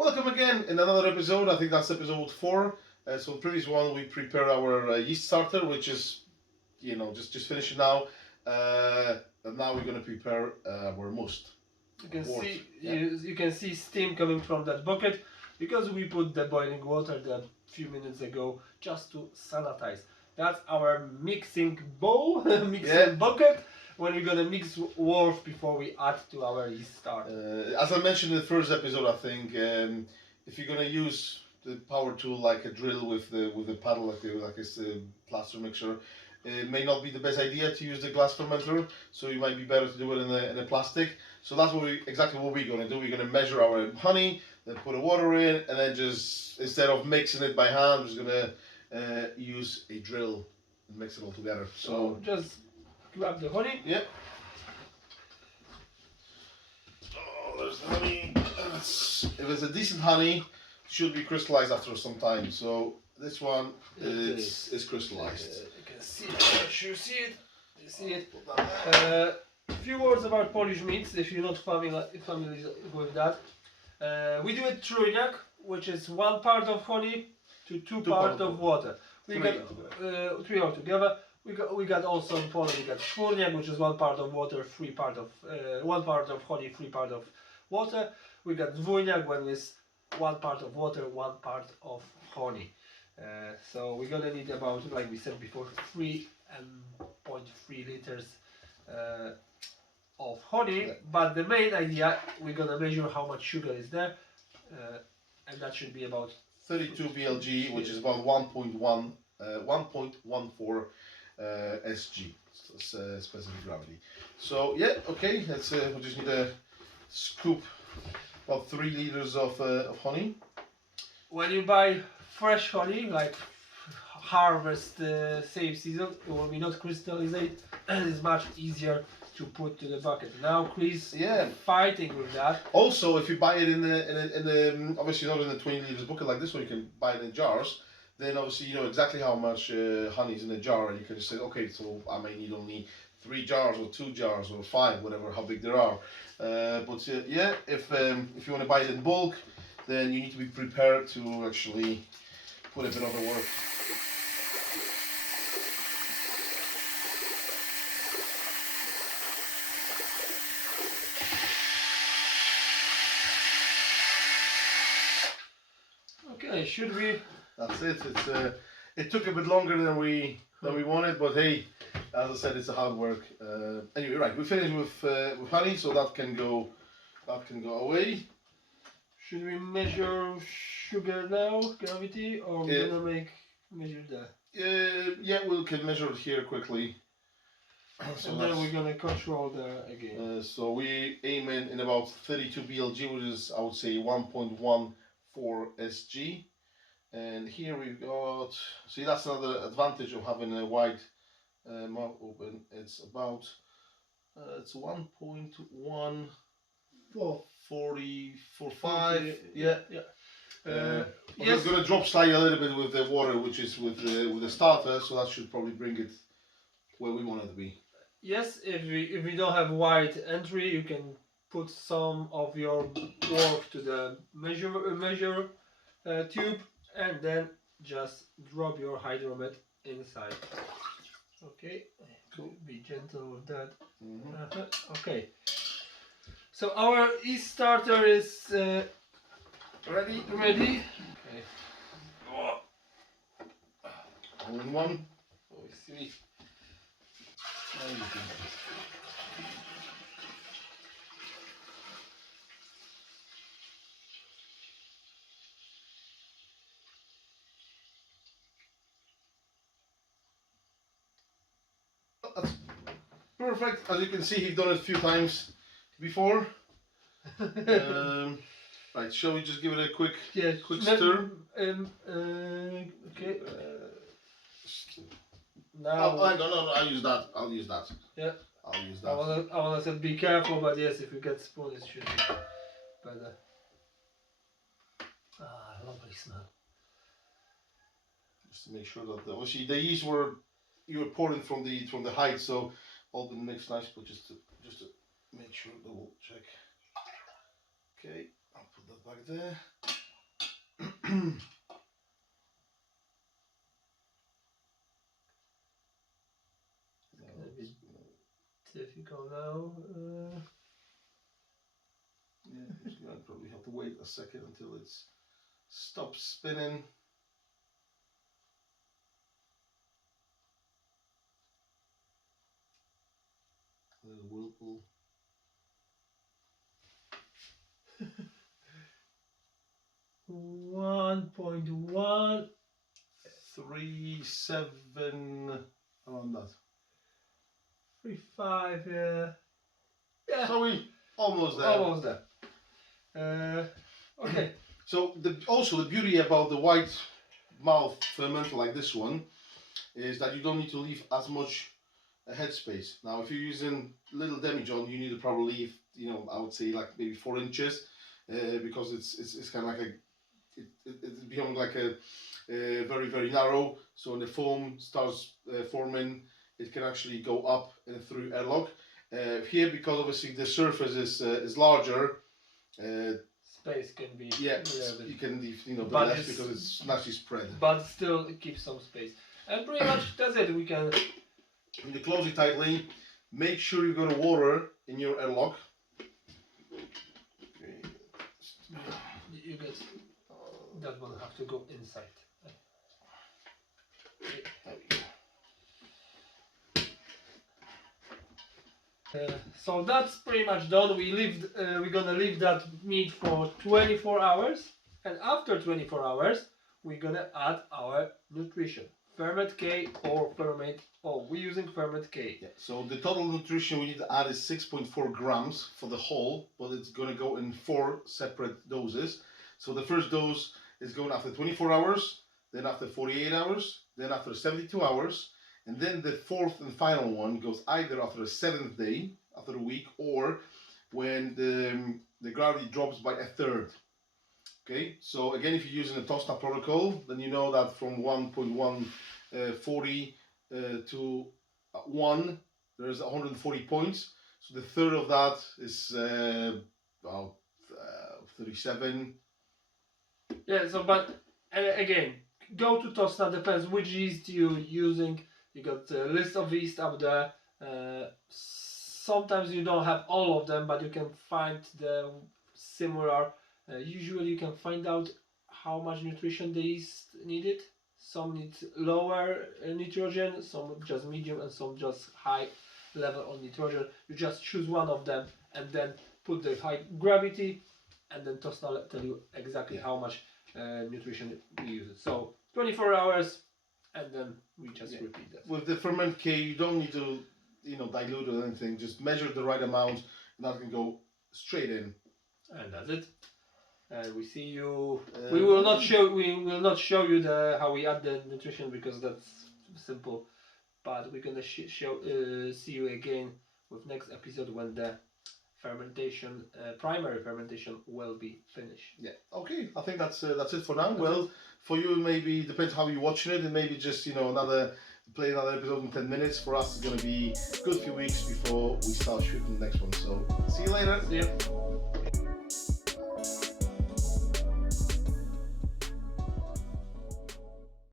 Welcome again in another episode. I think that's episode 4. So the previous one we prepared our yeast starter, which is, just finishing now. And now we're going to prepare our mousse. You can see you can see steam coming from that bucket because we put the boiling water there a few minutes ago just to sanitize. That's our mixing bowl, mixing bucket. When we're gonna mix warmth before we add to our yeast starter. As I mentioned in the first episode, I think if you're gonna use the power tool like a drill with the paddle, like a plaster mixer, it may not be the best idea to use the glass fermenter. So it might be better to do it in a plastic. So that's exactly what we're gonna do. We're gonna measure our honey, then put the water in, and then just instead of mixing it by hand, we're just gonna use a drill and mix it all together. So just grab the honey. Yep. Oh, there's the honey. If it's a decent honey, it should be crystallized after some time. So this one is crystallized. You can see it. You see it. You see it. A few words about Polish meats, if you're not familiar with that. We do it Trójniak, which is 1 part of honey to 2 parts of water. We got 3 altogether. We got also in Poland we got Czwórniak, which is 1 part of water, 1 part of honey, 3 part of water. We got Dwójniak, when it's 1 part of water, 1 part of honey. So we're gonna need about, like we said before, 3.3 liters of honey. But the main idea, we're gonna measure how much sugar is there, and that should be about 32 BLG, which is about 1.14 SG, specific gravity. So yeah, okay. Let's we just need to scoop about 3 liters of honey. When you buy fresh honey, like harvest same season, it will be not crystallized, and it's much easier to put to the bucket. Now Chris fighting with that. Also, if you buy it in the obviously not in the 20 liters bucket like this one, you can buy it in jars. Then obviously you know exactly how much honey is in a jar, and you can just say, okay, so I may need only 3 jars or 2 jars or 5, whatever, how big there are. But yeah, if you want to buy it in bulk, then you need to be prepared to actually put a bit of the work. Okay, should we? That's it. It took a bit longer than we wanted, but hey, as I said, it's a hard work. Anyway, right, we finished with honey, so that can go away. Should we measure sugar now, gravity, or we're gonna measure that? Yeah, we can measure it here quickly. So and then we're gonna control the again. So we aim in about 32 BLG, which is, I would say, 1.14 SG. And here we've got, see, that's another advantage of having a wide mouth open. It's about, it's 1.145, yeah. It's going to drop slightly a little bit with the water, which is with the starter, so that should probably bring it where we want it to be. Yes, if we don't have wide entry, you can put some of your warmth to the measure tube, and then just drop your hydromet inside. Okay, cool. Be gentle with that. Okay, so our yeast starter is ready. Okay. All in one. Oh, sweet. That's perfect. As you can see, he's done it a few times before. Right, shall we just give it a quick stir? Okay. Now. No, I'll use that. Yeah. I'll use that. I wanna say be careful, but yes, if you get spoon, it should be better. Ah, lovely smell. Just to make sure that obviously the yeast you were pouring from the height, so all been mixed nice, but just to make sure, double check. Okay, I'll put that back there. Difficult now. Yeah, I'm just gonna probably have to wait a second until it stops spinning. A little whirlpool. 1.1. 3.7 around that. 3.5. Yeah. So we almost there. Almost there. Okay. So also the beauty about the white mouth fermenter like this one is that you don't need to leave as much headspace. Now, if you're using little demijohn, you need to probably leave, I would say like maybe 4 inches, because it's kind of like it's becoming like a very, very narrow. So when the foam starts forming, it can actually go up through airlock. Here, because obviously the surface is larger, space can be. yeah, you can leave bit but less because it's naturally spread. But still, it keeps some space. And pretty much that's it. We can. When you close it tightly, make sure you got water in your airlock. Okay. You get that one have to go inside. There we go. So that's pretty much done. We're gonna leave that meat for 24 hours, and after 24 hours, we're gonna add our nutrition. Ferment K or ferment O. We're using ferment K. Yeah, so the total nutrition we need to add is 6.4 grams for the whole, but it's going to go in 4 separate doses. So the first dose is going after 24 hours, then after 48 hours, then after 72 hours, and then the fourth and final one goes either after the 7th day, after a week, or when the gravity drops by a third. Okay, so again, if you're using the TOSNA protocol, then you know that from 1.140 to 1, there's 140 points. So the third of that is about 37. Yeah, so but again, go to TOSNA, depends which yeast you're using. You got a list of yeast up there. Sometimes you don't have all of them, but you can find the similar. Usually you can find out how much nutrition the yeast needed. Some need lower nitrogen, some just medium, and some just high level of nitrogen. You just choose one of them and then put the high gravity, and then TOSNA will tell you exactly how much nutrition we use. So 24 hours, and then we just repeat that. With the ferment K, you don't need to dilute or anything. Just measure the right amount, and that can go straight in. And that's it. We see you. We will not show you how we add the nutrition because that's simple. But we're gonna see you again with next episode when the fermentation, primary fermentation, will be finished. Yeah. Okay. I think that's it for now. Well, for you maybe depends how you're watching it, and maybe just play another episode in 10 minutes. For us, it's gonna be a good few weeks before we start shooting the next one. So see you later. See ya.